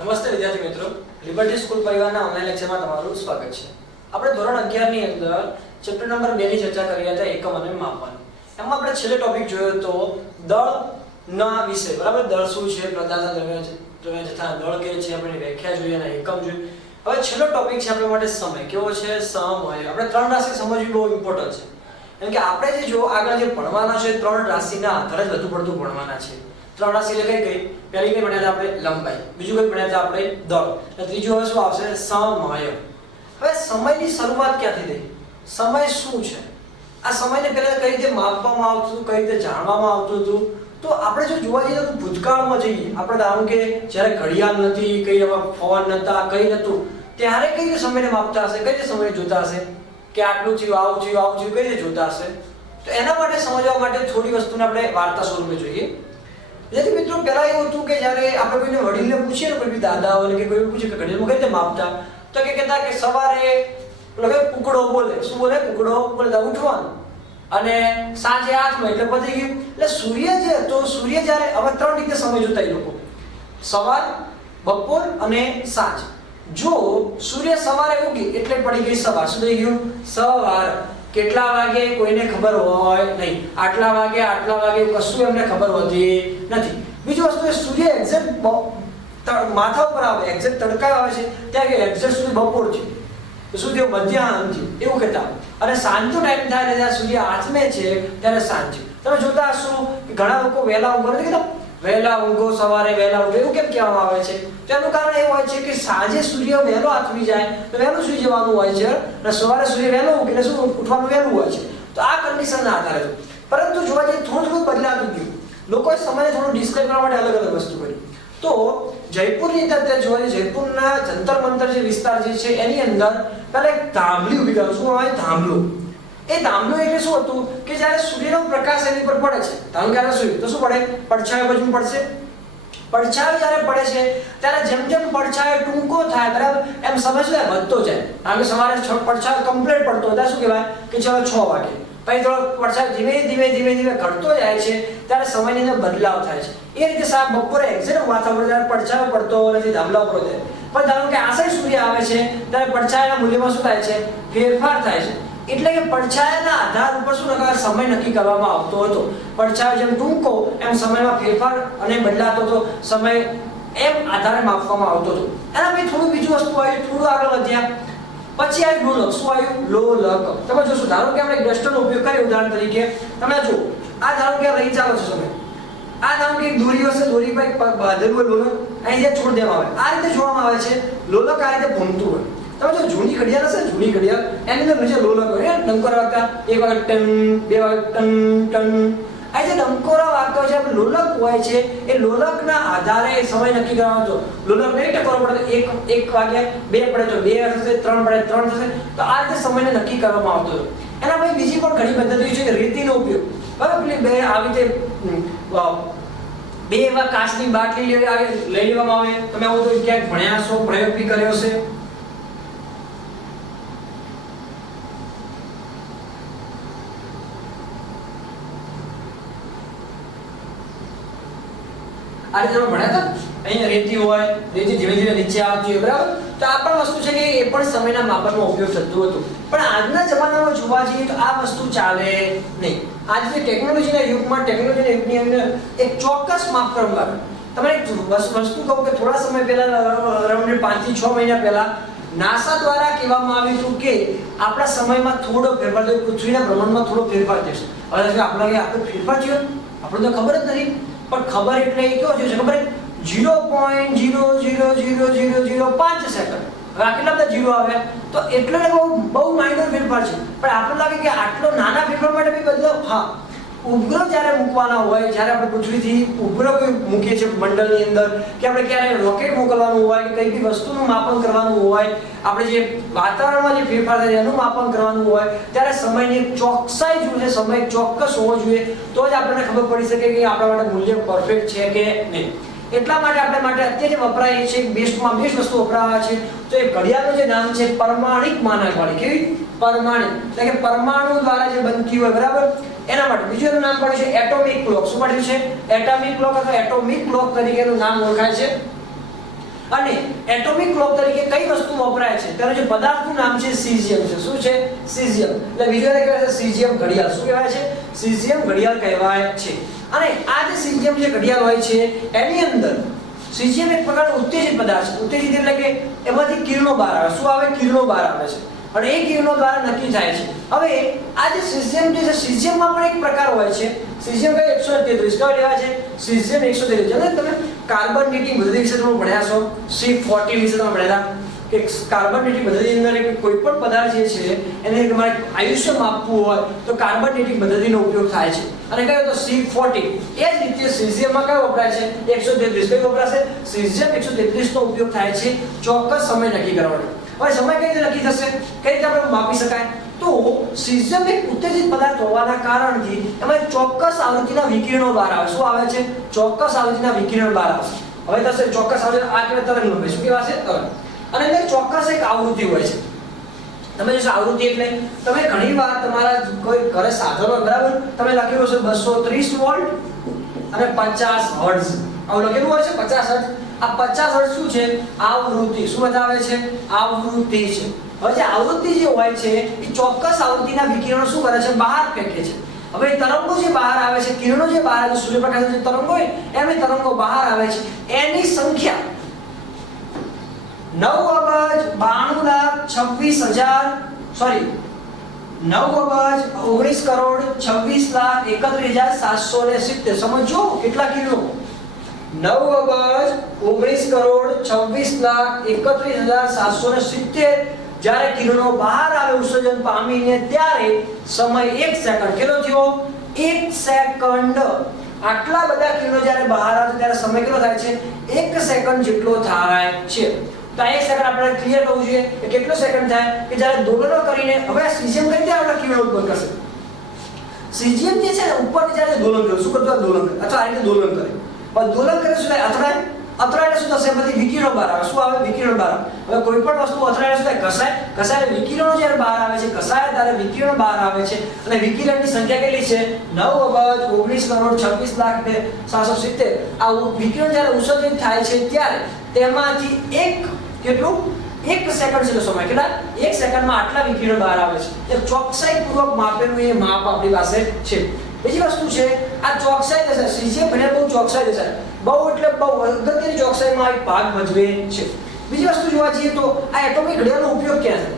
નમસ્તે વિદ્યાર્થી મિત્રો, લિબર્ટી સ્કૂલ પરિવારના ઓનલાઈન લેક્ચરમાં તમારું સ્વાગત છે. આપણે ધોરણ 11 ની અંદર ચેપ્ટર નંબર 2 ની ચર્ચા કરી હતી, એકમ અને માપન. એમાં આપણે છેલ્લે ટોપિક જોયો તો દળના વિશે, બરાબર? દળ શું છે, પદાર્થ દ્રવ્ય જથ્થા દળ કે છે, આપણે વ્યાખ્યા જોઈએ અને એકમ જોઈએ. હવે છેલ્લો ટોપિક છે આપણા માટે સમય. કેવો છે? સમય. આપણે ત્રણ રાશિ સમજવી બહુ ઇમ્પોર્ટન્ટ છે. કેમ કે આપણે જે જો આગળ જે ભણવાના છે ત્રણ રાશિના આધારે જ વધુ પડતું ભણવાના છે. ત્રણ રાશિ એટલે કઈ પહેલી કઈ ભણ્યા હતા આપણે? લંબાઈ. બીજું કઈ ભણ્યા હતા આપણે? દળ. અને ત્રીજું હવે શું આવશે? સમય. હવે સમયની શરૂઆત ક્યાંથી થઈ? સમય શું છે? આ સમયને પહેલા કઈ રીતે માપવામાં આવતું હતું, કઈ રીતે જાણવામાં આવતું હતું? તો આપણે જો જોવા જઈએ તો ભૂતકાળમાં જઈએ, આપણે ધારો કે જ્યારે ઘડિયાળ નથી, કઈ એવા ફોન નતા, કઈ નતું, ત્યારે કઈ રીતે સમયને માપતા હશે, કઈ રીતે સમય જોતા હશે કે આટલું થયું, આવું થયું, આવું થયું, કઈ રીતે જોતા હશે? તો એના માટે સમજવા માટે થોડી વસ્તુને આપણે વાર્તા સ્વરૂપે જોઈએ. જેથી મિત્રો પહેલા એવું હતું કે જ્યારે આપણે કોઈને વડીલને પૂછીએ ને, કોઈ દાદાઓને કે કોઈ પૂછે કે ઘડિયાળમાં કઈ રીતે માપતા, તો કે કહેતા કે સવારે કુકડો બોલે. શું બોલે? કુકડો બોલે ઉઠવાનું, અને સાંજે 8 એટલે પતી ગયું. એટલે સૂર્ય જે હતો, સૂર્ય જ્યારે હવે ત્રણ રીતે સમય જોતા એ લોકો, સવાર, બપોર અને સાંજ. જો સૂર્ય સવારે ઉગી એટલે પડી ગઈ સવાર. શું થઈ ગયું? સવાર. કેટલા વાગે કોઈને ખબર હોય નહીં, આટલા વાગે કશું એમને ખબર હોતી નથી. બીજી વસ્તુ એ સૂર્ય એક્ઝેક્ટ માથા ઉપર આવે, એક્ઝેક્ટ તડકા આવે છે ત્યાં કે એક્ઝેક્ટ સુધી બપોર છે, શું થયું? મધ્યાહન છે એવું કહેતા. અને સાંજનો ટાઈમ થાય જ્યારે સૂર્ય આથમે છે ત્યારે સાંજ છે. તમે જોતા હશો કે ઘણા લોકો વહેલા ઊંઘે નથી કહેતા, વહેલા ઊંઘો, સવારે વહેલા ઊંઘો, એવું કેમ કહેવામાં આવે છે? તેનું કારણ એવું હોય છે કે સાંજે સૂર્ય વહેલો આથમી જાય તો વહેલું સુઈ જવાનું હોય છે, અને સવારે સૂર્ય વહેલો ઉગે એટલે શું ઉઠવાનું વહેલું હોય છે. તો આ કન્ડિશનના આધારે છે. પરંતુ જોવા જઈએ થોડું બદલાતું ગયું. લોકોએ સમયને થોડું ડિસ્ક્રાઇબ કરવા માટે અલગ અલગ વસ્તુ કરી. તો જયપુરની અંદર જોવા જઈએ, જયપુરના જંતર મંતર જે વિસ્તાર જે છે એની અંદર પહેલા એક ધામલી ઉભી કરે. શું આવે? ધામલું. એ ધામલું એટલે શું હતું કે જ્યારે સૂર્યનો પ્રકાશ એની પર પડે છે, ધારો કે આ સૂર્ય, તો શું પડે? પડછાયો બાજુ પડશે. પડછાયો જ્યારે પડે છે ત્યારે જેમ જેમ પડછાયો ટૂંકો થાય, બરાબર, એમ સમય શું વધતો જાય. કારણ કે સવારે પડછાયો કમ્પ્લીટ પડતો હોય ત્યારે શું કહેવાય કે ચલો 6 વાગે. પછી થોડો પડછાયો ધીમે ઘટતો જાય છે ત્યારે સમયની અંદર બદલાવ થાય છે. એ રીતે સાહેબ બપોરે એક્ઝેક્ટ માથા પર જ્યારે પડછાયો પડતો નથી, ધાબલા ઉપર જાય, પણ ધારો કે આસળ સૂર્ય આવે છે ત્યારે પડછાયાના મૂલ્યમાં શું થાય છે? ફેરફાર થાય છે. એટલે કે પડછાયાના આધાર ઉપર શું સમય નક્કી કરવામાં આવતો હતો. પડછાયો જેમ ટૂંકો એમ સમયમાં ફેરફાર અને બદલાતો હતો, સમય એમ આધારે માપવામાં આવતો હતો. એના પછી થોડું બીજું વસ્તુ આવી, થોડું આગળ વધ્યા પછી આવ્યું લોલક. શું આવ્યું? લોલક. તમે જોશો, ધારો કે આપણે ડસ્ટરનો ઉપયોગ કરીએ ઉદાહરણ તરીકે, તમે જો આ ધારો કે લઈ ચાલો છો સમય, આ ધારો કે દોરી હશે, દોરી પર બાંધેલું હોય લોલક, અહીં જે છોડ દેવામાં આવે, આ રીતે જોવામાં આવે છે. લોલક આ રીતે ભૂમતું હોય. તમે જો જૂની ઘડિયાળ હશે, જૂની ઘડિયાળ એની અંદર નીચે લોલક હોય, ડંકોરા વાગતા, એક વાગે ટન, બે વાગે ટન ટન, આ જે ડંકોરા વાગતો છે લોલક હોય છે, એ લોલકના આધારે સમય નક્કી કરવાનો હતો. લોલક નહીં ટકોરો પડે, એક વાગે 2 પડે તો 2 થશે, 3 પડે 3 થશે. તો આ રીતે સમયને નક્કી કરવામાં આવતો હતો. એના પછી બીજી પણ ઘણી પદ્ધતિઓ છે, રીતિનો ઉપયોગ. બરાબર, બે આવી રીતે 2 એવા કાચની બાટલી લઈ લેવામાં આવે. તમે આવું તો ક્યાંક ભણ્યા છો, પ્રયોગ બી કર્યો છે. આ રીતે તમે ભણ્યા હતા, અહીંયા રેતી હોય, રેતી ધીમે ધીમે નીચે આવતી હોય, બરાબર. તો આ પણ વસ્તુ છે કે એ પણ સમયના માપનમાં ઉપયોગ થતું હતું. પણ આજના જમાનામાં જોવા જઈએ તો આ વસ્તુ ચાલે નહીં. આજે ટેકનોલોજીના યુગમાં, ટેકનોલોજીના યુગની અંદર એક ચોક્કસ માપક્રમ લાગે. તમને એક વસ્તુ કહું કે થોડા સમય પહેલા, અરાઉન્ડ 5 થી 6 મહિના પહેલા નાસા દ્વારા કહેવામાં આવ્યું હતું કે આપણા સમયમાં થોડો ફેરફાર થયો, પૃથ્વીના ભ્રમણમાં થોડો ફેરફાર થશે. હવે આપણે ફેરફાર થયો આપણને તો ખબર જ નથી. પણ ખબર એટલે એ કેવો છે ખબર? 0.00005 સેકન્ડ. હવે આ કેટલા બધા જીરો આવ્યા, તો એટલો બહુ માઇનર ફેરફાર છે. પણ આપણને લાગે કે આટલો નાના ફેરફાર માટે બી બદલાવ. હા, ઉપગ્રહ જ્યારે મૂકવાના હોય, જ્યારે આપણે પૃથ્વીથી ઉપગ્રહ કોઈ મૂકીએ છીએ મંડળની અંદર, કે આપણે ક્યારે રોકેટ મોકલવાનું હોય, કે કઈ બી વસ્તુનું માપન કરવાનું હોય, આપણે જે વાતાવરણમાં જે ફેરફાર થાય એનું માપન કરવાનું હોય, ત્યારે સમયની ચોકસાઈ જોઈએ, સમય ચોક્કસ હોવો જોઈએ. તો જ આપણને ખબર પડી શકે કે આપણા માટે મૂલ્ય પરફેક્ટ છે કે નહીં. એટલા માટે આપણે માટે અત્યારે વપરાય છે બેસ્ટમાં બેસ્ટ વસ્તુ વપરાવા છે. તો એ ઘડિયાળનું જે નામ છે પરમાણિક માનકવાળી. કેવી? પરમાણિક. એટલે કે પરમાણુ દ્વારા જે બનતી હોય, બરાબર, એના માટે. બીજું એનું નામ પડ્યું છે એટોમિક ક્લોક. શું પડ્યું છે? એટોમિક ક્લોક અથવા એટોમિક ક્લોક તરીકે એનું નામ ઓળખાય છે. અને એટોમિક ક્લોક તરીકે કઈ વસ્તુ વપરાય છે તેનો જે પદાર્થનું નામ છે સીઝિયમ છે. શું છે? સીઝિયમ. એટલે બીજું એને કહેવાય છે સીઝિયમ ઘડિયાળ. શું કહેવાય છે? સીઝિયમ ઘડિયાળ કહેવાય છે. અને આ જે સીઝિયમ જે ઘડિયાળ હોય છે એની અંદર સીઝિયમ એક પ્રકારનો ઉત્તેજિત પદાર્થ છે. ઉત્તેજિત એટલે કે એમાંથી કિરણો બહાર આવે. શું આવે? કિરણો બહાર આવે છે અને એ કિરણો દ્વારા નક્કી થાય છે. હવે આ જે સીઝિયમ છે સીઝિયમમાં પણ એક પ્રકાર હોય છે. સીઝિયમ કઈ 133 કયો લેવા છે? સીઝિયમ 133. જેને તમે કાર્બન ડેટિંગ પદ્ધતિ વિશે તમે ભણ્યા છો, C14 વિશે તમે ભણ્યા કે કાર્બન ડેટિંગ પદ્ધતિની અંદર કોઈ પણ પદાર્થ જે છે એને તમારે આયુષ્ય માપવું હોય તો કાર્બન ડેટિંગ પદ્ધતિનો ઉપયોગ થાય છે. અને કયો તો C14. એ જ રીતે સીઝિયમમાં કયો વપરાય છે? 133. કયો વપરાશે? સીઝિયમ 133 નો ઉપયોગ થાય છે ચોક્કસ સમય નક્કી કરવા માટે. હવે સમય કઈ રીતે નક્કી થશે? કઈ રીતે આપણે માપી શકાય? તો સીઝિયમ એક ઉત્તેજિત પદાર્થ હોવાના કારણથી એમાં ચોક્કસ આવૃત્તિના વિકિરણો બહાર આવે. શું આવે છે? ચોક્કસ આવૃત્તિના વિકિરણ બહાર આવશે. હવે થશે ચોક્કસ આવૃત્તિ. આ કહેવાય તરંગલંબાઇ. શું કહેવાશે? તરંગ. અને એને ચોક્કસ એક આવૃત્તિ હોય છે. તમે જો આવૃત્તિ એટલે તમે ઘણીવાર તમારા કોઈ ઘરે સાધનો બરાબર તમે લખેલું છે 230 વોલ્ટ અને 50 હર્ટ્ઝ. આવું લખેલું હોય છે 50 હર્ટ્ઝ. આ 50 હર્ટ્ઝ શું છે? આવૃત્તિ. શું બતાવે છે? આવૃત્તિ છે. હવે જે આવૃત્તિ જે હોય છે એ ચોક્કસ આવૃત્તિના વિકિરણો શું કરે છે? બહાર ફેંકે છે. હવે તરંગો જે બહાર આવે છે, કિરણો જે બહાર આવે છે, સૂર્યપ્રકાશના જે તરંગો હોય એમની તરંગો બહાર આવે છે એની સંખ્યા 9,19,26,31,770. સમજો કેટલા કિરણો? 9,19,26,31,770 જ્યારે કિરણો બહાર આવે ઉત્સર્જન પામીને ત્યારે સમય 1 સેકન્ડ. કેટલો થયો? 1 સેકન્ડ. આટલા બધા કિરણો જ્યારે બહાર આવે ત્યારે સમય કેટલો થાય છે? 1 સેકન્ડ જેટલો થાય છે. તો 1 સેકન્ડ આપણે ક્લિયર કરવું જોઈએ કે કેટલો સેકન્ડ થાય કે જ્યારે દોલનો કરીને હવે આ સીઝિયમ કઈ રીતે આપણે કિરણો ઉત્પન્ન કરશે? સીઝિયમ જે છે ને ઉપરથી જ્યારે દોલન કરે. શું કરતો? દોલન કરે. અથવા આ રીતે દોલન કરે. પણ દોલન કરે શું થાય? અથડાય. અથડાય શું થશે? બધી વિકિરણો બહાર આવે. શું આવે? વિકિરણ બહાર આવે. હવે કોઈ પણ વસ્તુ અથડાય શું થાય? ઘસાય. ઘસાય વિકિરણો જ્યારે બહાર આવે છે, ઘસાય ત્યારે વિકિરણો બહાર આવે છે અને વિકિરણની સંખ્યા કેટલી છે? 9,19,26,770. આ વિકિરણ જ્યારે ઉત્સર્જિત થાય છે ત્યારે તેમાંથી એક કેટલું? 1 સેકન્ડ જેટલો સમય. કેટલા? 1 સેકન્ડમાં આટલા વિકિરણ બહાર આવે છે. એ ચોકસાઈપૂર્વક માપેલું એ માપ આપણી પાસે છે. બીજી વસ્તુ છે આ ચોકસાઈ દર્શાવે. સીઝિયમ ઘડિયાળ બહુ ચોકસાઈ દર્શાવે. બહુ એટલે બહુ અગત્યની ચોકસાઈમાં એક ભાગ ભજવે છે. બીજી વસ્તુ જોવા જઈએ તો આ એટોમિક ઘડિયાળનો ઉપયોગ ક્યાં છે?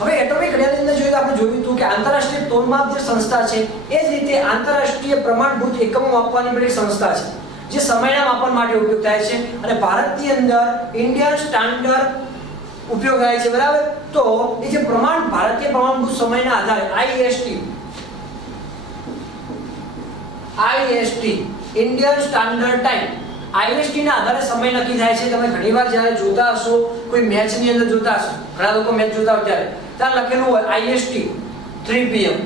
હવે એટોમિક ઘડિયાળની અંદર જોઈએ તો આપણે જોયું હતું કે આંતરરાષ્ટ્રીય તોલમાપ જે સંસ્થા છે એ જ રીતે આંતરરાષ્ટ્રીય પ્રમાણભૂત એકમો માપવાની પણ એક સંસ્થા છે જે સમયના માપન માટે ઉપયોગ થાય છે. અને ભારતની અંદર ઇન્ડિયન સ્ટાન્ડર્ડ ઉપયોગ થાય છે. બરાબર? તો એ જે ભારતીય પ્રમાણભૂત સમયના આધારે IST Indian standard time IST ના આધારે સમય નક્કી થાય છે. તમે ઘણીવાર જ્યારે જોતા હશો કોઈ મેચની અંદર જોતા હશો, ઘણા લોકો મેચ જોતા હોય ત્યારે લખેલું હોય IST 3 PM.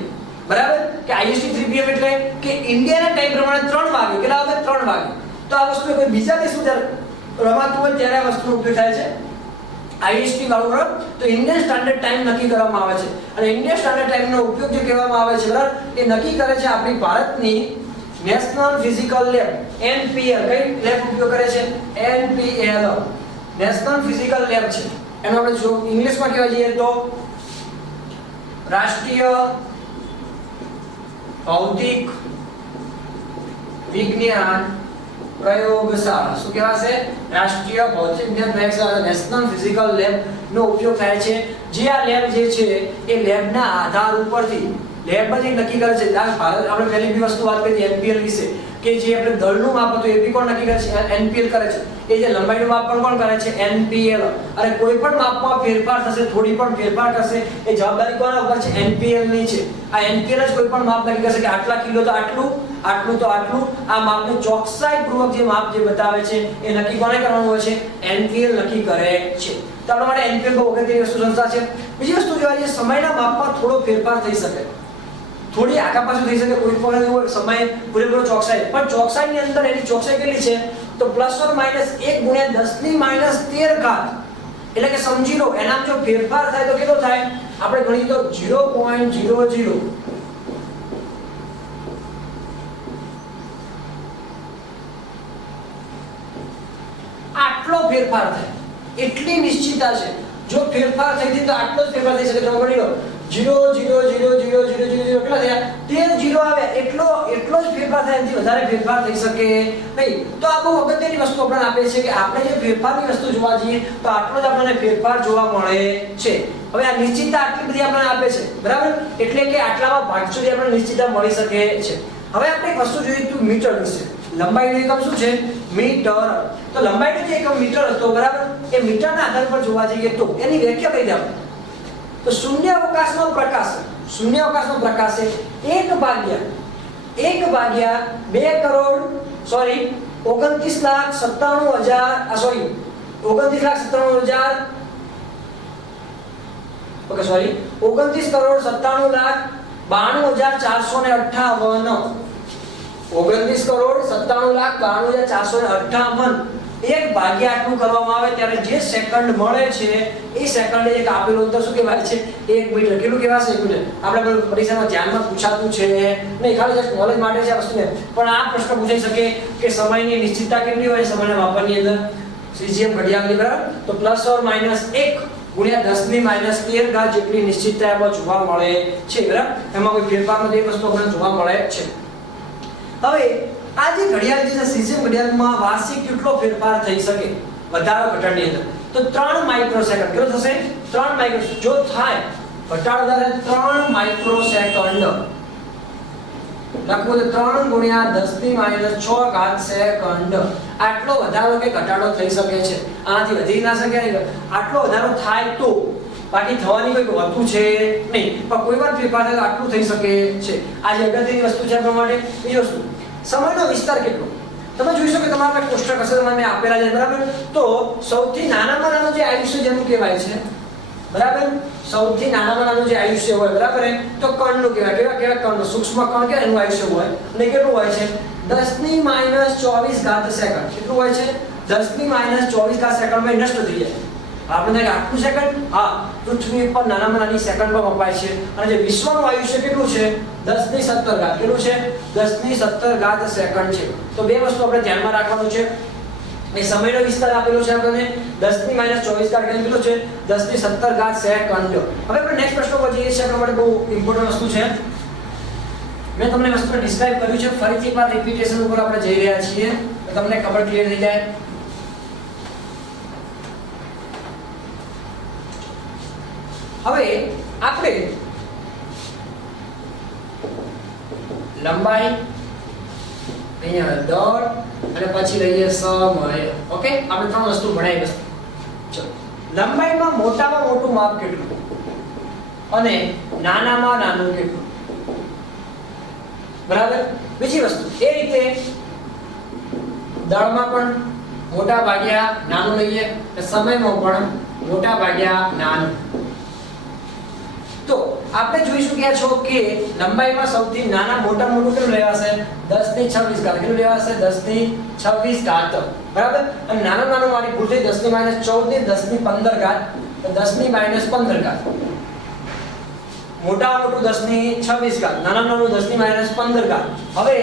બરાબર? કે IST 3 PM એટલે કે ઇન્ડિયાના ટાઈમ પ્રમાણે 3 વાગે. કેટલા વાગે? 3 વાગે. તો આ વસ્તુ કોઈ બીજા દેશમાં જ્યારે રમાતું હોય ત્યારે આ વસ્તુનો ઉપયોગ થાય છે. IST વાળું રમ તો ઇન્ડિયન સ્ટાન્ડર્ડ ટાઈમ નક્કી કરવામાં આવે છે. અને ઇન્ડિયન સ્ટાન્ડર્ડ ટાઈમનો ઉપયોગ જે કહેવામાં આવે છે બરાબર એ નક્કી કરે છે આપણી ભારતની નેશનલ ફિઝિકલ લેબ NPL. કઈ લેબ ઉપયોગ કરે છે? NPL નેશનલ ફિઝિકલ લેબ છે. એનો આપણે જો ઇંગ્લિશમાં કહેવા જઈએ તો રાષ્ટ્રીય ભૌતિક વિજ્ઞાન પ્રયોગશાળા. શું કહેવાશે? રાષ્ટ્રીય ભૌતિક વિજ્ઞાન પ્રયોગશાળા નેશનલ ફિઝિકલ લેબ નો ઉપયોગ થાય છે. જે આ લેબ જે છે એ લેબના આધાર ઉપરથી લેબમાં જે નક્કી કરે છે આપણે પહેલી બી વસ્તુ વાત કરી NPL વિશે કે જે આપણે દળનું માપ હતું એ બી કોણ નક્કી કરે છે? NPL કરે છે. એ જે લંબાઈનું માપ પણ કોણ કરે છે? NPL. અને કોઈ પણ માપમાં ફેરફાર થશે, થોડી પણ ફેરફાર થશે એ જવાબદારી કોના ઉપર છે? NPL ની છે. આ NPL જ કોઈ પણ માપ નક્કી કરશે કે આટલા કિલો તો આટલું, આટલું તો આટલું. આ માપને ચોકસાઈપૂર્વક જે માપ જે બતાવે છે એ નક્કી કોને કરવાનું હોય છે? NPL નક્કી કરે છે. તો આપણા માટે NPL બહુ અગત્યની વસ્તુ સંસ્થા છે. બીજી વસ્તુ જોવા જઈએ સમયના માપમાં થોડો ફેરફાર થઈ શકે, થોડી આગા પાછું થઈ શકે. કોઈ પણ સમય પૂરેપૂરો ચોકસાઈ, પણ ચોકસાઈની અંદર એની ચોકસાઈ કેટલી છે? તો ±1 × 10⁻13. એટલે કે સમજી લો એનામાં જો ફેરફાર થાય તો કેટલો થાય? આપણે ગણીએ તો 0.00 આટલો ફેરફાર થાય એટલી નિશ્ચિતતા છે. જો ફેરફાર થઈ જાય તો આટલો જ ફેરફાર થઈ શકે. તો મળી લો 0 0 0 0 0 0 કેટલા થયા 13 0 આવે એટલો જ ફેરફાર થાય. એનાથી વધારે ફેરફાર થઈ શકે નહીં. તો આ બહુ અગત્યની વસ્તુ આપણને આપે છે કે આપણે જે ફેરફારની વસ્તુ જોવા જઈએ તો આટલો જ આપણને ફેરફાર જોવા મળે છે. હવે આ નિશ્ચિતતા આટલી બધી આપણને આપે છે બરાબર, એટલે કે આટલામાં ભાગ સુધી આપણને નિશ્ચિતતા મળી શકે છે. હવે આપણે એક વસ્તુ જોઈએ તો મીટર વિશે. લંબાઈનો એકમ શું છે? મીટર. તો લંબાઈનો જે એકમ મીટર હતો બરાબર, એ મીટરના આધાર પર જોવા જઈએ તો એની વ્યાખ્યા કઈ દે આપણે તો શૂન્યાવકાશનો પ્રકાશ, શૂન્યાવકાશનો પ્રકાશ એ 1 ભાગ્યા 2 કરોડ 29,97,000 સોરી 29,97,000 ઓકે સોરી 29,97,92,458 29,97,92,458 એક ભાગ્યા આટલું કરવામાં આવે ત્યારે જે સેકન્ડ મળે છે એ સેકન્ડ એક આપેલું અંતર શું કહેવાય છે? 1 મીટર. કેટલું કહેવાશે? 1 મીટર. આપણે પરીક્ષામાં ધ્યાનમાં પૂછાતું છે નહીં, ખાલી જસ્ટ નોલેજ માટે છે આ વસ્તુને. પણ આ પ્રશ્ન પૂછાઈ શકે કે સમયની નિશ્ચિતતા કેટલી હોય સમયના માપનની અંદર? સીજીએમ ઘડિયાળની બરાબર. તો પ્લસ ઓર માઈનસ 1 ગુણ્યા 10⁻13 ઘાત જેટલી નિશ્ચિતતા એમાં જોવા મળે છે બરાબર. એમાં કોઈ ફેરફાર નથી, એ વસ્તુ આપણને જોવા મળે છે. હવે આ જે ઘડિયાળ છે સીઝન ઘડિયાળમાં વાર્ષિક કેટલો ફેરફાર થઈ શકે વધારો ઘટાડની અંદર? તો 3 માઇક્રોસેકન્ડ. કેટલો થશે? 3 માઇક્રોસેકન્ડ. જો થાય ઘટાડો થાય 3 માઇક્રોસેકન્ડ. લખો તો 3 ગુણ્યા 10⁻6 ઘાત સેકન્ડ. આટલો વધારો કે ઘટાડો થઈ શકે છે. આનાથી વધી ના શકે નહીં. આટલો વધારો થાય તો, બાકી થવાની કોઈ વસ્તુ છે નહીં, પણ કોઈ વાર ફેરફાર થાય તો આટલું થઈ શકે છે. આ જે અગત્યની વસ્તુ છે આપણા માટે. બીજી વસ્તુ સમયનો વિસ્તાર કેટલો? તમે જોઈ શકો તમારા પાસે કોષ્ટક હશે તમને આપેલા છે બરાબર. તો સૌથી નાનામાં નાનું જે આયુષ્ય જેનું કહેવાય છે બરાબર, સૌથી નાનામાં નાનું જે આયુષ્ય હોય બરાબર તો કણનું કહેવાય. કેવા કણનું? સૂક્ષ્મ કણ કે એનું આયુષ્ય હોય અને કેટલું હોય છે? 10⁻24 ઘાત સેકન્ડ. કેટલું હોય છે? 10⁻24 ઘાત સેકન્ડમાં નષ્ટ થઈ જાય. આપણે આટલું સેકન્ડ, હા, પૃથ્વી પર નાનામાં નાની સેકન્ડમાં મપાય છે. અને જે વિશ્વનું આયુષ્ય કેટલું છે? 10⁻17 ઘાત. કેટલું છે? 10⁻17 ઘાત સેકન્ડ છે. તો બે વસ્તુ આપણે ધ્યાનમાં રાખવાનું છે. એ સમયનો વિસ્તાર આપેલો છે આપણને 10⁻24 ઘાત કેટલો છે? 10⁻17 ઘાત સેકન્ડ. હવે આપણે નેક્સ્ટ પ્રશ્ન પર જઈએ છીએ. આપણા માટે બહુ ઇમ્પોર્ટન્ટ વસ્તુ છે. મેં તમને વસ્તુ ડિસ્ક્રાઇબ કર્યું છે, ફરીથી એકવાર રિપીટેશન ઉપર આપણે જઈ રહ્યા છીએ તો તમને ખબર ક્લિયર થઈ જાય. હવે આપણે લંબાઈ અહીંયા દળ અને પછી લઈએ સમય. ઓકે, આપણે 3 વસ્તુ ભણાવી વસ્તુ. ચલો, લંબાઈમાં મોટામાં મોટું માપ કેટલું અને નાનામાં નાનું કેટલું બરાબર. બીજી વસ્તુ એ રીતે દળમાં પણ મોટા ભાગ્યા નાનું લઈએ, સમયમાં પણ મોટા ભાગ્યા નાનું. તો આપણે જોઈ શક્યા છો કે લંબાઈમાં સૌથી નાના મોટા મોટું કેટલું લેવાશે? 10⁻26 ઘાત. કેટલું લેવાશે? 10⁻26 ઘાત બરાબર. અને નાનો નાનો મારી ભૂલ થઈ 10⁻14 ને 10⁻15 ઘાત. તો 10⁻15 ઘાત. મોટા મોટું 10⁻26 ઘાત, નાના નાનું 10⁻15 ઘાત. હવે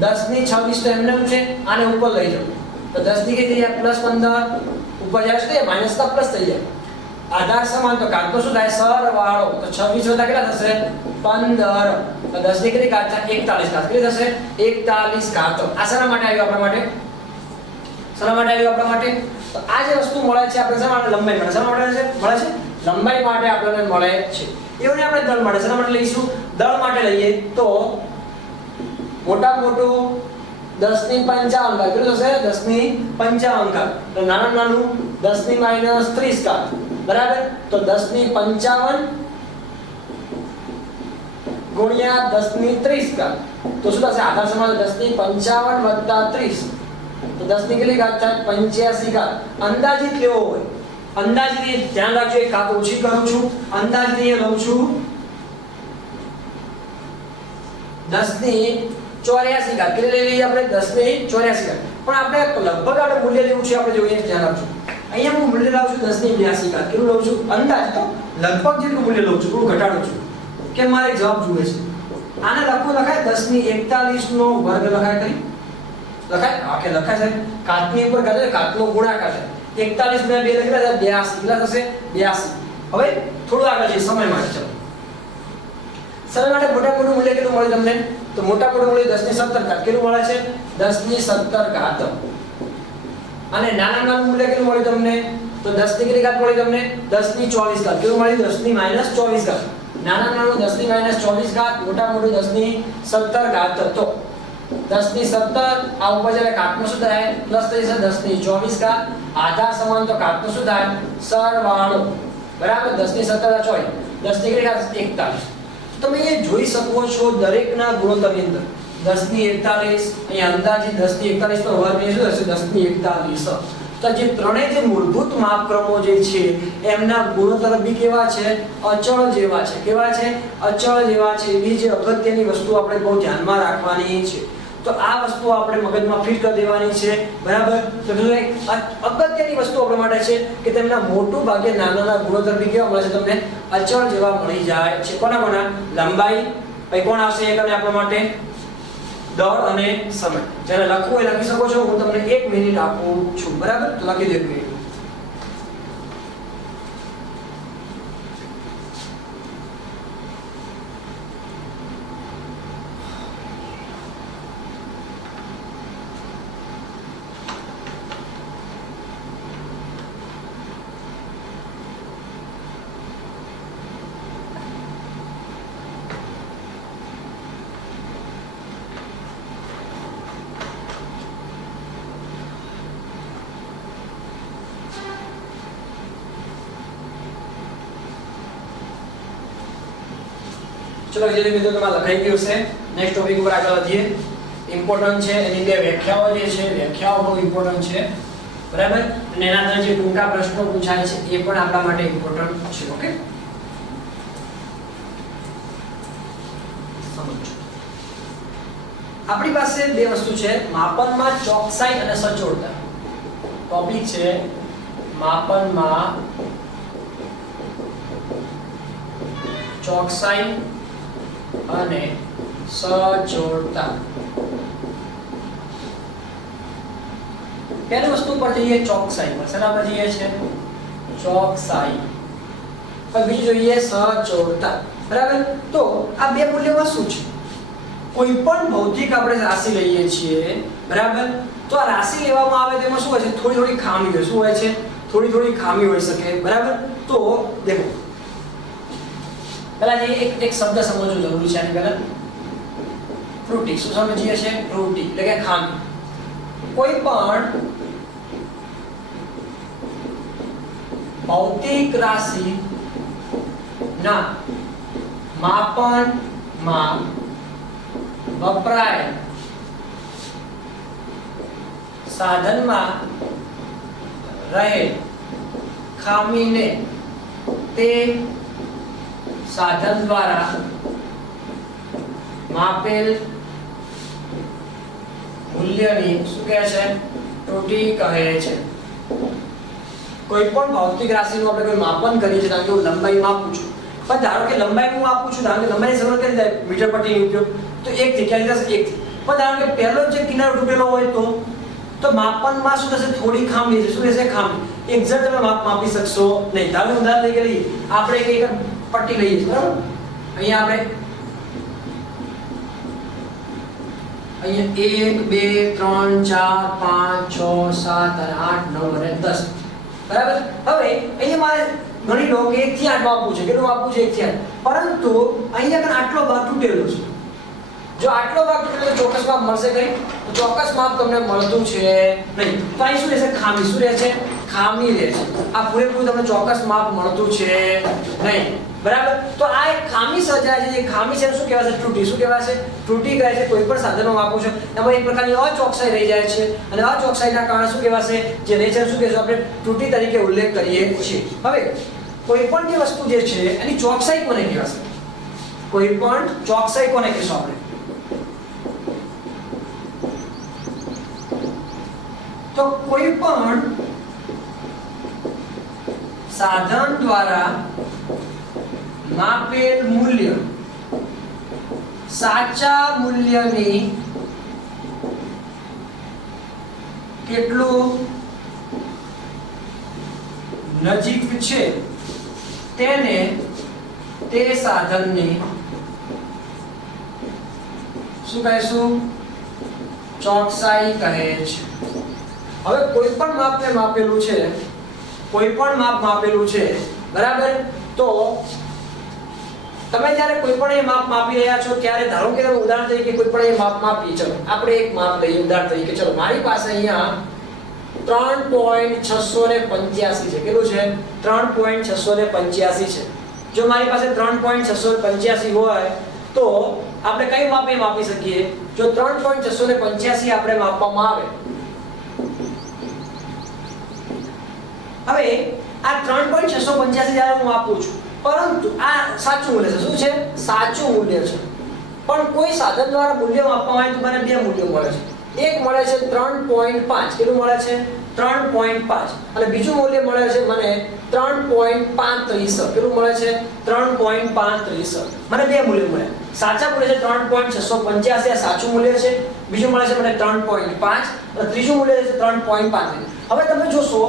10⁻26 તો એમને છે, આને ઉપર લઈ જાઓ તો 10 ની થઈ જાય +15, ઉપર જાય તો માઈનસ કા પ્લસ થઈ જાય. આધાર સમાન તો ઘાત તો શું થાય? સરવાળો. તો 26 વત્તા કેટલા થશે? 15. તો 10 ની કેટલી ઘાત થાય? 41 ઘાત. કેટલી થશે? 41 ઘાત. આ શેના માટે આવ્યું આપણા માટે? શેના માટે આવ્યું આપણા માટે? તો આ જે વસ્તુ મળે છે આપણે શેના માટે? લંબાઈ માટે. શેના માટે મળે છે? લંબાઈ માટે આપણને મળે છે. એવું ને આપણે દળ માટે શેના માટે લઈશું? દળ માટે લઈએ તો મોટા મોટું 10⁻55 ઘાત. કેટલું થશે? 10⁻55 ઘાત. તો નાના નાનું 10⁻30 ઘાત બરાબર. તો 10⁻55 ગુણ્યા 10⁻30 ઘાત. તો શું થશે? આધાર સમાન 10⁻55 વત્તા 30. તો 10 ની કેટલી ઘાત થાય? 85 ઘાત. અંદાજિત લેવો હોય, અંદાજિત ધ્યાન રાખજો, એક ઘાત ઓછી કરું છું, અંદાજિત અહીંયા લઉં છું 10⁻84 ઘાત. કેટલી લઈ લઈએ આપણે? 10⁻84 ઘાત. પણ આપણે લગભગ આપણે મૂલ્ય લેવું છે, આપણે જોઈએ ધ્યાન રાખજો. અહીંયા હું મૂલ્ય લાવું છું 10⁻82 ઘાત. કેટલું લઉં છું? અંદાજ તો લગભગ જેટલું મૂલ્ય લઉં છું, થોડું ઘટાડું છું કે મારે જવાબ જોઈએ છે. આને લખવું લખાય 10⁻41 નો વર્ગ લખાય. કરી લખાય? હા કે લખાય છે. ઘાતની ઉપર ઘાત, ઘાતનો ગુણાકાર થાય. 41 ગુણ્યા 2 કેટલા થાય 82 કેટલા થશે 82 હવે થોડું આગળ જઈએ સમય માટે ચલો સમય માટે મોટા મોટું મૂલ્ય કેટલું મળે તમને તો મોટા મોટું મૂલ્ય 10 ની 17 ઘાત કેટલું મળે છે 10 ની 17 ઘાત અને નાના નાનું મૂલ્ય કેટલું મળે તમને તો 10 ની કેટલી ઘાત મળી તમને 10 ની 24 ઘાત કેટલું મળી 10 ની -24 ઘાત નાના નાનું 10 ની -24 ઘાત મોટા મોટું 10 ની 17 ઘાત તો 10 ની 17 આ ઉપર જ્યારે ઘાતમાં શું થાય પ્લસ થઈ જશે 10 ની 24 ઘાત આધાર સમાન તો ઘાતમાં શું થાય સરવાળો બરાબર 10 ની 17 24 10 ની કેટલી ઘાત 41 તમે એ જોઈ શકો છો દરેકના ગુણોત્તરની અંદર 10 ની 41 અહીંયા અંદાજિત 10 ની 41 પર વર્ગ શું હશે 10 ની 41 તો જે ત્રણેય જે મૂળભૂત માપક્રમો જે છે એમના ગુણોત્તર બી કેવા છે અચળ જેવા છે કેવા છે અચળ જેવા છે એવી જે અગત્યની વસ્તુ આપણે બહુ ધ્યાનમાં રાખવાની છે તો આ વસ્તુ આપણે મગજમાં ફિટ કરી દેવાની છે બરાબર તો એક અગત્યની વસ્તુ આપણા માટે છે કે તેમના મોટું ભાગે નાના ગુણોત્તર બી કેવા મળે છે તમને અચળ જેવા મળી જાય છે કોના કોના લંબાઈ પછી કોણ આવશે એક અને આપણા માટે દળ અને સમય જ્યારે લખવું એ લખી શકો છો હું તમને 1 મિનિટ આપું છું બરાબર તો લખી દો 1 મિનિટ चलो विद्यार्थी मित्रों તમારે લખાઈ ગયું છે નેક્સ્ટ ટોપિક ઉપર આગળ વધીએ ઇમ્પોર્ટન્ટ છે એની બે વ્યાખ્યાઓ જે છે વ્યાખ્યાઓ બહુ ઇમ્પોર્ટન્ટ છે બરાબર અને એના અંદર જે ટૂંકા પ્રશ્નો પૂછાય છે એ પણ આપણા માટે ઇમ્પોર્ટન્ટ છે ઓકે સમજો આપણી પાસે બે વસ્તુ છે માપનમાં ચોકસાઈ અને સચોટતા ટોપિક છે માપનમાં ચોકસાઈ અને સચોટતા પહેલી વસ્તુ પર જઈએ ચોકસાઈ પર શેના પર જઈએ છે ચોકસાઈ પર બીજું જોઈએ સચોટતા બરાબર તો આ બે મૂલ્યોમાં શું છે કોઈ પણ ભૌતિક આપણે રાશિ લઈએ છીએ બરાબર તો આ રાશિ લેવામાં આવે તેમાં શું હોય છે થોડી થોડી ખામી હોય શું હોય છે થોડી થોડી ખામી હોઈ શકે બરાબર તો દેખો પહેલા એક શબ્દ સમજવો જરૂરી છે આની પહેલા ત્રુટિ શું સમજીએ છે ત્રુટિ એટલે કે ખામી કોઈ પણ ભૌતિક રાશિ ના માપનમાં વપરાય સાધનમાં રહે ખામીને તે સાધન દ્વારા માપેલ મૂલ્યની શું કહે છે ત્રુટિ કહે છે કોઈ પણ ભૌતિક રાશિનું આપણે કોઈ માપન કરીએ છીએ કારણ કે હું લંબાઈ માપું છું પણ ધારો કે લંબાઈ હું માપું છું ધારો કે લંબાઈની શરૂઆત કરી દે મીટર પટ્ટીનો ઉપયોગ તો એક જગ્યાએ જશે એક પણ ધારો કે પહેલો જે કિનારો તૂટેલો હોય તો માપનમાં શું થશે થોડી ખામી છે શું રહેશે ખામી એક્ઝેક્ટ તમે માપી શકશો નહીં ધારો ઉદાહરણ લઈ ગઈ આપણે એક પટ્ટી લઈએ છીએ બરાબર અહીંયા આપણે અહીંયા 1 2 3 4 5 6 7 8 9 અને 10 બરાબર હવે અહીંયા મારે ગણી લો કે 1 થી 8 માપવું છે કેટલું માપવું છે 1 થી 8 પરંતુ અહીંયા પણ આટલો ભાગ તૂટેલો છે જો આટલો ભાગ તૂટેલો તો ચોક્કસ માપ મળશે કઈ તો ચોક્કસ માપ તમને મળતું છે નહીં તો અહીં શું રહેશે ખામી શું રહે છે ખામી રહે છે આ પૂરેપૂરું તમને ચોક્કસ માપ મળતું છે નહીં બરાબર તો આ એક ખામી સર્જાય છે જે ખામી છે શું કહેવાય છે ત્રુટિ શું કહેવાય છે ત્રુટિ કહે છે કોઈ પણ સાધનો માપો છો એમાં એક પ્રકારની અચોકસાઈ રહી જાય છે અને અચોકસાઈના કારણે શું કહેવાશે જે નેચર શું કહેશું આપણે ત્રુટિ તરીકે ઉલ્લેખ કરીએ છીએ હવે કોઈ પણ જે વસ્તુ જે છે એની ચોકસાઈ કોને કહેવાશે કોઈ પણ ચોકસાઈ કોને કહેશું આપણે તો કોઈ પણ સાધન દ્વારા માપેલ મૂલ્ય સાચા મૂલ્યની કેટલું નજીક છે તેને તે સાધનની શું કહેશું? ચોકસાઈ કહે છે. હવે કોઈ પણ માપને માપેલું છે, કોઈ પણ માપ માપેલું છે, બરાબર? તો તમે જ્યારે કોઈ પણ એ માપ માપી રહ્યા છો ત્યારે ધારો કે તમે ઉદાહરણ તરીકે કોઈ પણ એ માપ માપી, ચલો આપણે એક માપ લઈએ ઉદાહરણ તરીકે. ચલો મારી પાસે અહીંયા 3.685 છે. કેટલું છે? 3.685 છે. જો મારી પાસે 3.685 હોય તો આપણે કઈ માપે માપી શકીએ? જો 3.685 આપણે માપવામાં આવે, હવે આ 3.685 જ્યારે હું માપું છું, પરંતુ આ સાચું મૂલ્ય છે. શું છે? સાચું મૂલ્ય છે. પણ કોઈ સાધન દ્વારા મૂલ્ય માપવામાં આવે તો મને બે મૂલ્યો મળે છે. એક મળે છે 3.5. કેટલું મળે છે? 3.5. અને બીજું મૂલ્ય મળે છે મને 3.35. કેટલું મળે છે? 3.35. મને બે મૂલ્ય મળ્યા. સાચા મૂલ્ય છે 3.685, આ સાચું મૂલ્ય છે. બીજું મળે છે મને 3.5 અને ત્રીજું મૂલ્ય છે 3.35. હવે તમે જોશો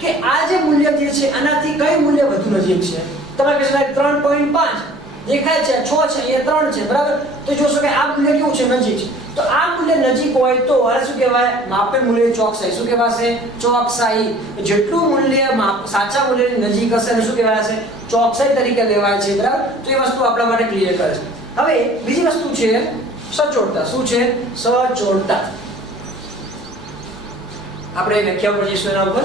કે આ જે મૂલ્ય જે છે આનાથી કઈ મૂલ્ય વધુ નજીક છે? તમે કહેશો 3.5 દેખાય છે, 6 છે, એ 3 છે, બરાબર? તો જોશો કે આ મૂલ્ય કેવું છે? નજીક છે. તો આ મૂલ્ય નજીક હોય તો આ શું કહેવાય? માપેલ મૂલ્ય ચોકસાઈ. શું કહેવાશે? ચોકસાઈ. જેટલું મૂલ્ય સાચા મૂલ્યની નજીક હશે એને શું કહેવાશે? ચોકસાઈ તરીકે લેવાય છે, બરાબર? તો એ વસ્તુ આપણા માટે ક્લિયર કરે છે. હવે બીજી વસ્તુ છે સચોટતા. શું છે? સચોટતા. આપણે વ્યાખ્યા ઉપર જઈશું એના ઉપર.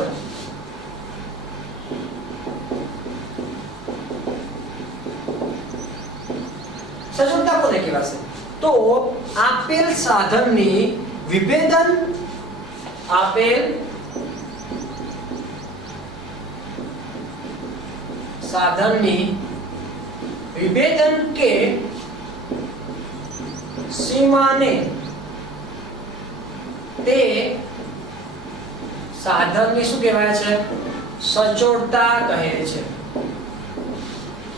સચોટતા કોને કહેવાશે? તો આપેલ સાધનની વિભેદન, આપેલ સાધનની વિભેદન કે સીમાને તે સાધનની શું કહેવાય છે? સચોટતા કહે છે.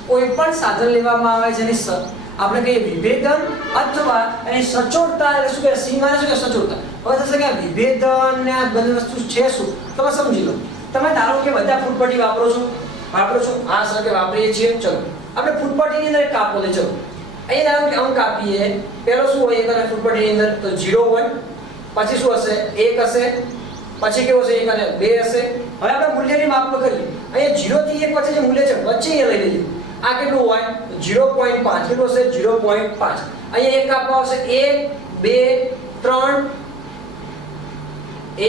કોઈ પણ સાધન લેવામાં આવે છે જેની આપણે કહીએ વિભેદન અથવા એની સચોટતા, એટલે શું કહેવાય? સીમાને શું કહેવાય? સચોટતા. હવે થશે કે વિભેદન ને આ બધી વસ્તુ છે શું? તમે સમજી લો. તમે ધારો કે બધા ફૂટપટ્ટી વાપરો છો. આ સર કે વાપરીએ છીએ. ચલો આપણે ફૂટપટ્ટીની અંદર એક કાપો લે. ચલો અહીંયા ધારો કે અંક આપીએ. પહેલો શું હોય? એક અને ફૂટપટ્ટીની અંદર તો 0 હોય. પછી શું હશે? 1 હશે. પછી કેવું હશે? 1 અને 2 હશે. હવે આપણે મૂલ્યની માપ કરીએ. અહીંયા 0 થી 1 વચ્ચે જે મૂલ્ય છે વચ્ચે એ લઈ લઈએ. આ કેટલું હોય? 0.5. કેટલું હશે? 0.5. અહીંયા એક આપવા આવશે 1 2 3 1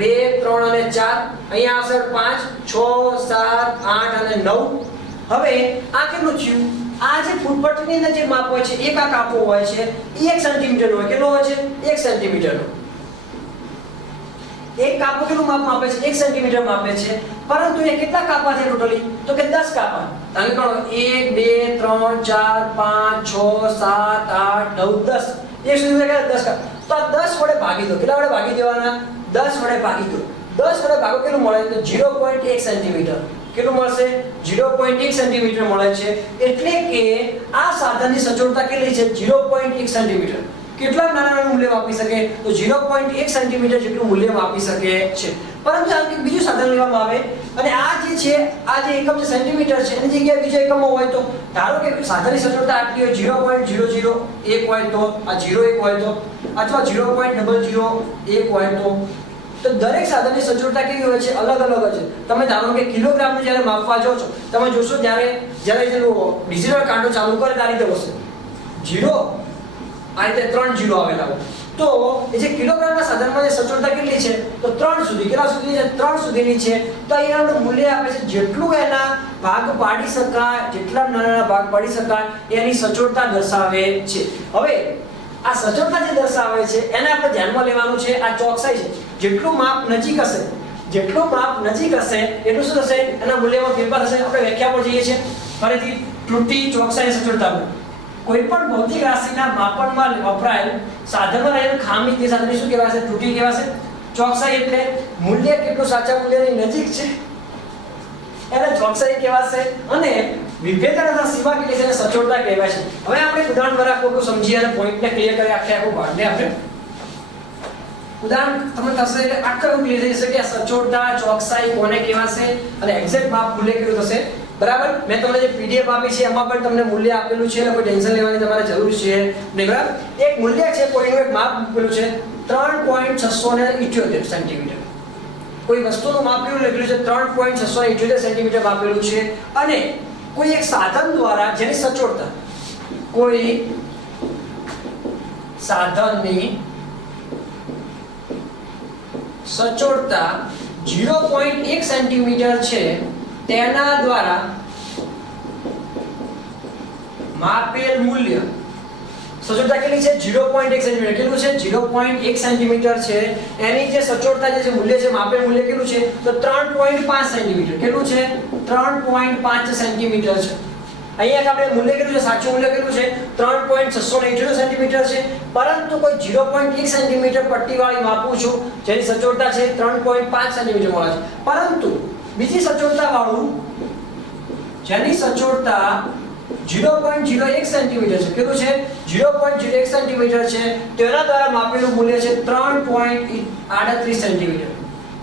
2 3 અને 4. અહીંયા આવશે 5 6 7 8 અને 9. હવે આ કેટલું થયું? આ જે ફૂટપટ્ટીની અંદર જે માપ હોય છે, એક આ કાપો હોય છે, એ 1 સેન્ટીમીટર હોય. કેટલો હોય છે? 1 સેન્ટીમીટર. એક કાપો કેટલું માપ માપે છે? 1 સેન્ટીમીટર માપે છે. પરંતુ એ કેટલા કાપા છે ટોટલી? તો કે 10 કાપા. તમે ગણો 1 2 3 4 5 6 7 8 9 10. એક સુધી કે 10 કાપા. તો આ 10 વડે ભાગી દો. કેટલા વડે ભાગી દેવાના? 10 વડે ભાગી દો. 10 વડે ભાગો કેટલું મળે? તો 0.1 સેન્ટીમીટર. કેટલું મળશે? 0.1 સેન્ટીમીટર મળે છે. એટલે કે આ સાધનની સચોટતા કેટલી છે? 0.1 સેન્ટીમીટર. કેટલા નાના મૂલ્ય માપી શકે? તો 0.1 સેન્ટીમીટર જેટલું મૂલ્ય માપી શકે છે. પરંતુ આ બીજું સાધન લેવામાં આવે અને આ જે છે, આ જે એકમ છે સેન્ટીમીટર છે, એની જગ્યાએ બીજો એકમ હોય તો ધારો કે સાધનની સચોટતા આટલી હોય 0.001 હોય તો આ 0.1 હોય તો અથવા 0.001 હોય તો દરેક સાધનની સચોટતા કેવી હોય છે? અલગ અલગ હોય છે. તમે ધારો કે કિલોગ્રામનું જ્યારે માપવા જાઓ છો, તમે જોશો જ્યારે જેનો ડિજિટલ કાંટો ચાલુ કરે આ રીતે હશે 0 આ રીતે 3 0 આવેલા હોય. તો એ જે કિલોગ્રામના સાધનમાં જે સચોટતા કેટલી છે? તો 3 સુધી. કેટલા સુધી છે? 3 સુધીની છે. તો અહીંયા આપણે મૂલ્ય આપે છે જેટલું એના ભાગ પાડી શકાય, જેટલા નાના ભાગ પાડી શકાય એની સચોટતા દર્શાવે છે. હવે આ સચોટતા જે દર્શાવે છે એને આપણે ધ્યાનમાં લેવાનું છે. આ ચોકસાઈ છે. જેટલું માપ નજીક હશે, એટલું શું થશે? એના મૂલ્યમાં ફેરફાર થશે. આપણે વ્યાખ્યા પર જઈએ છીએ ફરીથી. ત્રુટિ, ચોકસાઈ, સચોટતા. કોઈ પણ ભૌતિક રાશિના માપનમાં વપરાયેલ સાધનમાં રહેલ ખામી તે સાધનની શું કહેવાશે? ત્રુટિ કહેવાશે. ચોકસાઈ એટલે મૂલ્ય કેટલું સાચા મૂલ્યની નજીક છે એને ચોકસાઈ કહેવાશે. અને વિભેદન અથવા સીમા કેટલી છે એને સચોટતા કહેવાય છે. હવે આપણે ઉદાહરણ દ્વારા આખું સમજીએ અને પોઈન્ટને ક્લિયર કરી આખો ભાગને આપણે ઉદાહરણ તમને થશે એટલે આખું એવું ક્લિયર થઈ જશે કે સચોટતા ચોકસાઈ કોને કહેવાશે અને એક્ઝેક્ટ માપ મૂલ્ય કેવું થશે બરાબર. મેં તમને જે પીડીએફ આપી છે એમાં પણ તમને મૂલ્ય આપેલું છે એટલે કોઈ ટેન્શન લેવાની તમારે જરૂર છે નહીં બરાબર. એક મૂલ્ય છે કોઈનું એક માપ આપેલું છે 3.678 સેન્ટીમીટર. કોઈ વસ્તુનું માપ કેવું લખેલું છે 3.678 સેન્ટીમીટર આપેલું છે અને કોઈ એક સાધન દ્વારા જેની સચોટતા કોઈ સાધનની સચોટતા 0.1 સેન્ટીમીટર છે તેના દ્વારા માપેલ મૂલ્ય સચોટતા કેટલી છે 0.1 સેન્ટીમીટર કેટલું છે 0.1 સેન્ટીમીટર છે એની જે સચોટતા જે મૂલ્ય છે માપેલ મૂલ્ય કેટલું છે તો 3.5 સેન્ટીમીટર કેટલું છે 3.5 સેન્ટીમીટર છે. અહીંયા આપણે મૂલ્ય કેટલું છે સાચું મૂલ્ય કેટલું છે 3.678 સેન્ટીમીટર છે પરંતુ કોઈ 0.1 સેન્ટીમીટર પટ્ટીવાળી માપું છું જેની સચોટતા છે 3.5 સેન્ટીમીટર મળે છે પરંતુ બીજી સચોટતા વાળું જેની સચોટતા 0.01 સેન્ટીમીટર છે કેટલું છે 0.01 સેન્ટીમીટર છે તેના દ્વારા માપેલું મૂલ્ય છે 3.38 સેન્ટીમીટર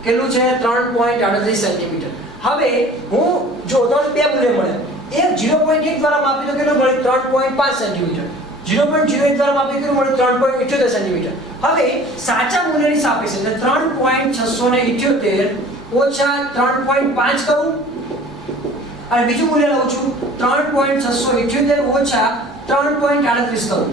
કેટલું છે 3.38 સેન્ટીમીટર. હવે હું જો તો બે મૂલ્ય મળે એક 0.1 દ્વારા માપી તો કેટલું મળે 3.5 સેન્ટીમીટર 0.01 દ્વારા માપી કેટલું મળે 3.78 સેન્ટીમીટર. હવે સાચા મૂલ્યની સાપેક્ષે એટલે 3.678 ઓછા 3.5 કરું અને બીજું મૂલ્ય લઉં છું 3.678 ઓછા 3.38 કરું.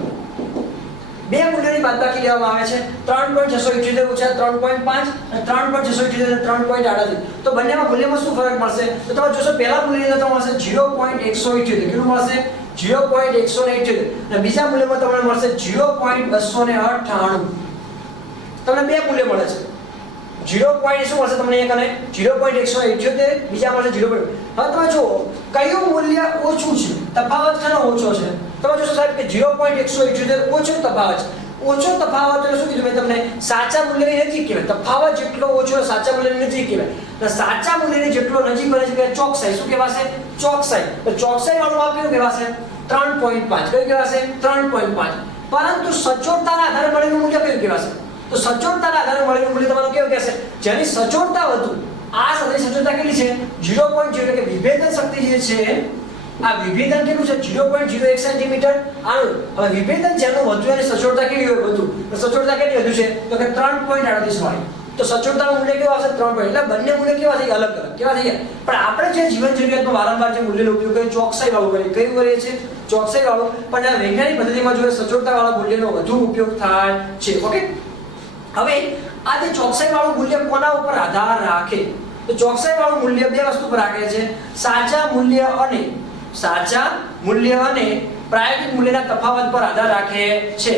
બે મૂલ્યોની બાદબાકી લેવામાં આવે છે 3.678 ઓછા 3.5 અને 3.678 3.38 તો બંનેમાં મૂલ્યમાં શું ફરક મળશે તો તમે જોશો પહેલા મૂલ્યની અંદર મળશે 0.178 કેટલું મળશે 0.178 અને બીજા મૂલ્યમાં તમને મળશે 0.298 તમને બે મૂલ્ય મળે છે 0. શું મળશે તમને એક અને 0.178 બીજા મળશે 0. હવે તમે જુઓ કયું મૂલ્ય ઓછું છે તફાવત કેનો ઓછો છે તમે જોશો સાહેબ કે 0.178 ઓછો તફાવત ઓછો તફાવત એટલે શું કીધું મેં તમને સાચા મૂલ્યની નજીક કહેવાય તફાવત જેટલો ઓછો સાચા મૂલ્યની નજીક કહેવાય તો સાચા મૂલ્યની જેટલો નજીક બને છે કે ચોકસાઈ શું કહેવાશે ચોકસાઈ તો ચોકસાઈ વાળું માપ કેવું કહેવાશે 3.5 કયું કહેવાશે 3.5 પરંતુ સચોટતાના આધારે મળેલું મૂલ્ય કયું કહેવાશે તો સચોટતાના આધારે મળેલું મૂલ્ય તમારું કેવું કહેશે જેની સચોટતા વધુ આ સાથેની સચોટતા કેટલી છે 0.0 એટલે કે વિભેદન શક્તિ જે છે આ વિભેદન કેટલું છે 0.01 સેન્ટીમીટર આનું હવે વિભેદન જેનું વધુ એની સચોટતા કેવી હોય વધુ તો સચોટતા કેટલી વધુ છે તો કે 3.38 વાળી તો સચોટતાનું મૂલ્ય કેવું આવશે 3. એટલે બંને મૂલ્ય કેવા થઈ અલગ અલગ કેવા થઈ પણ આપણે જે જીવન જરૂરિયાતમાં વારંવાર જે મૂલ્યનો ઉપયોગ કરીએ ચોકસાઈ વાળું કરીએ કયું કરીએ છીએ ચોકસાઈ વાળું પણ આ વૈજ્ઞાનિક પદ્ધતિમાં જોઈએ સચોટતા વાળા મૂલ્યનો વધુ ઉપયોગ થાય છે. ઓકે હવે આ જે ચોકસાઈ વાળું મૂલ્ય કોના ઉપર આધાર રાખે તો ચોકસાઈ વાળું મૂલ્ય બે વસ્તુ પર રાખે છે સાચા મૂલ્ય અને પ્રાયોગિક મૂલ્યના તફાવત પર આધાર રાખે છે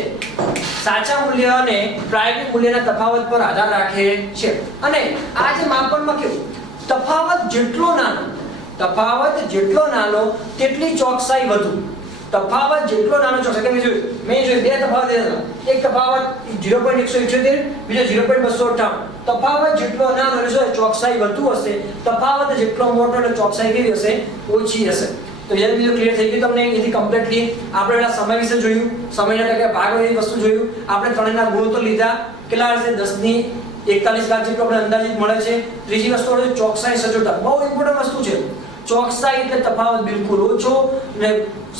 સાચા મૂલ્ય અને પ્રાયોગિક મૂલ્યના તફાવત પર આધાર રાખે છે અને આ જે માપનમાં કેવું તફાવત જેટલો નાનો તેટલી ચોકસાઈ વધુ તફાવત જેટલો નાનો ચોકસાઈ કે મેં જોયું બે તફાવત એક તફાવત 0.178 બીજો 0.298 તફાવત જેટલો નાનો એટલે ચોકસાઈ વધુ હશે તફાવત જેટલો મોટો એટલે ચોકસાઈ કેવી હશે ઓછી હશે. તો યાર બીજો ક્લિયર થઈ ગયું તમને એથી કમ્પ્લીટલી આપણે એના સમય વિશે જોયું સમયના ટકા ભાગ એવી વસ્તુ જોયું આપણે ત્રણેયના ગુણો તો લીધા કેટલા હશે 10 ની 41 ઘાત જેટલો આપણે અંદાજિત મળે છે. ત્રીજી વસ્તુ ચોકસાઈ સચોટતા બહુ ઇમ્પોર્ટન્ટ વસ્તુ છે ચોકસાઈ એટલે તફાવત બિલકુલ ઓછો અને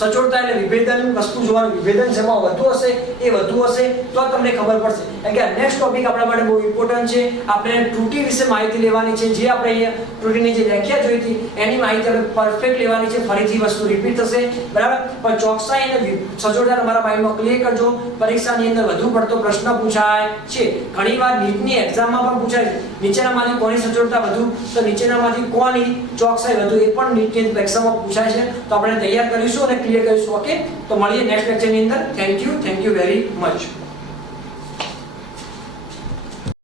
સચોટતા એટલે વિભેદન વસ્તુ જોવાનું વિભેદન જેમાં વધુ હશે એ વધુ હશે તો તમને ખબર પડશે. કારણ કે નેક્સ્ટ ટોપિક આપણા માટે બહુ ઇમ્પોર્ટન્ટ છે આપણે ત્રુટિ વિશે માહિતી લેવાની છે જે આપણે અહીંયા ત્રુટિની જે વ્યાખ્યા જોઈ હતી એની માહિતી આપણે પરફેક્ટ લેવાની છે ફરીથી વસ્તુ રિપીટ થશે બરાબર પણ ચોકસાઈ અને સચોટતા તમારા માઇન્ડમાં ક્લિયર કરજો પરીક્ષાની અંદર વધુ પડતો પ્રશ્ન પૂછાય છે ઘણીવાર નીટની એક્ઝામમાં પણ પૂછાય છે નીચેનામાંથી કોની સચોટતા વધુ તો નીચેનામાંથી કોની ચોકસાઈ વધુ એ પણ નીટની એક્ઝામમાં પૂછાય છે તો આપણે તૈયાર કરીશું અને ક્લિયર કરીશું. ઓકે તો મળીએ નેક્સ્ટ લેક્ચરની અંદર. Thank you very much.